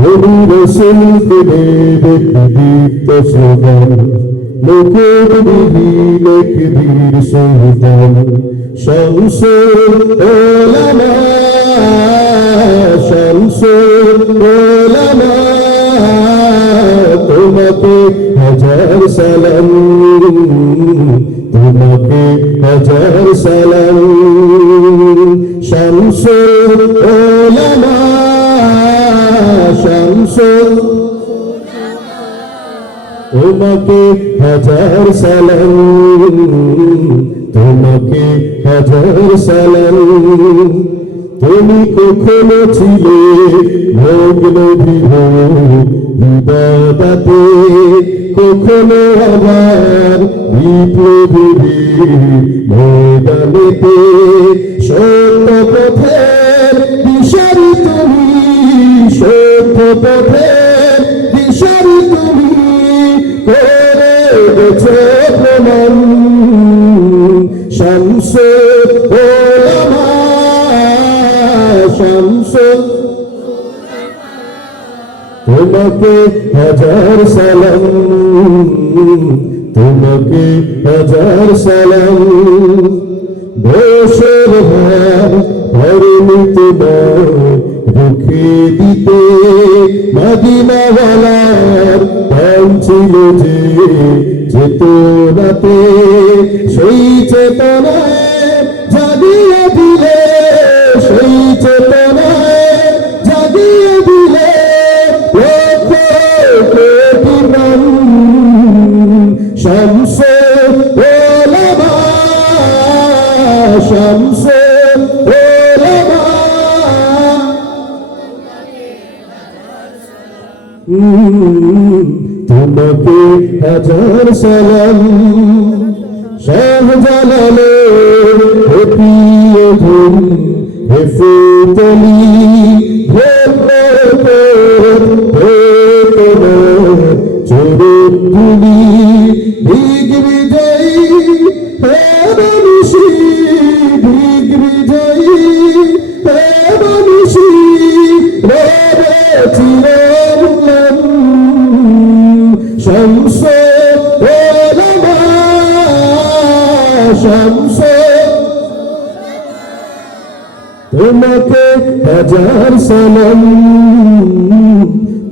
তুমি রসুলকে দেখে দীপ্ত সুগম মুকুট বিহীন বীর সুলতান শামসুল উলামা শামসুল উলামা তোমাকে হাজার সালাম তোমাকে হাজার সালাম শামসুল উলামা শামসুল তোমাকে হাজার সালাম তোমাকে হাজার সালাম তুমি কখনো ছিলে মগ্ন ইবাদতে কখনো আবার বিপ্লবী ময়দানেতে সত্য পথের দিশারি তুমি সত্য পথের দিশারি তুমি করে গেছো প্রমাণ শামসুল উলামা শামসুল তোমাকে হাজার সালাম তোমাকে হাজার সালাম দোষের হার ধর্মিতে রুখে দিতে মদিনাওয়ালার প্রাণ ছিল যে চেতনাতে সেই চেতনায় জাগিয়ে দিলে সেই চেতনায় জাগিয়ে দিলে শামসুল উলামা শামসুল উলামা তোমাকে হাজার সালাম শাহজালালের প্রিয় ধন হেফতলি চরণধুলি দিগ বিজয়ী মানুষী দিগ বিজয়ী মানুষী চিরম শামসুল উলামা শামসুল তোমাকে হাজার সালাম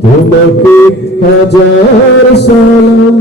তোমাকে হাজার সালাম।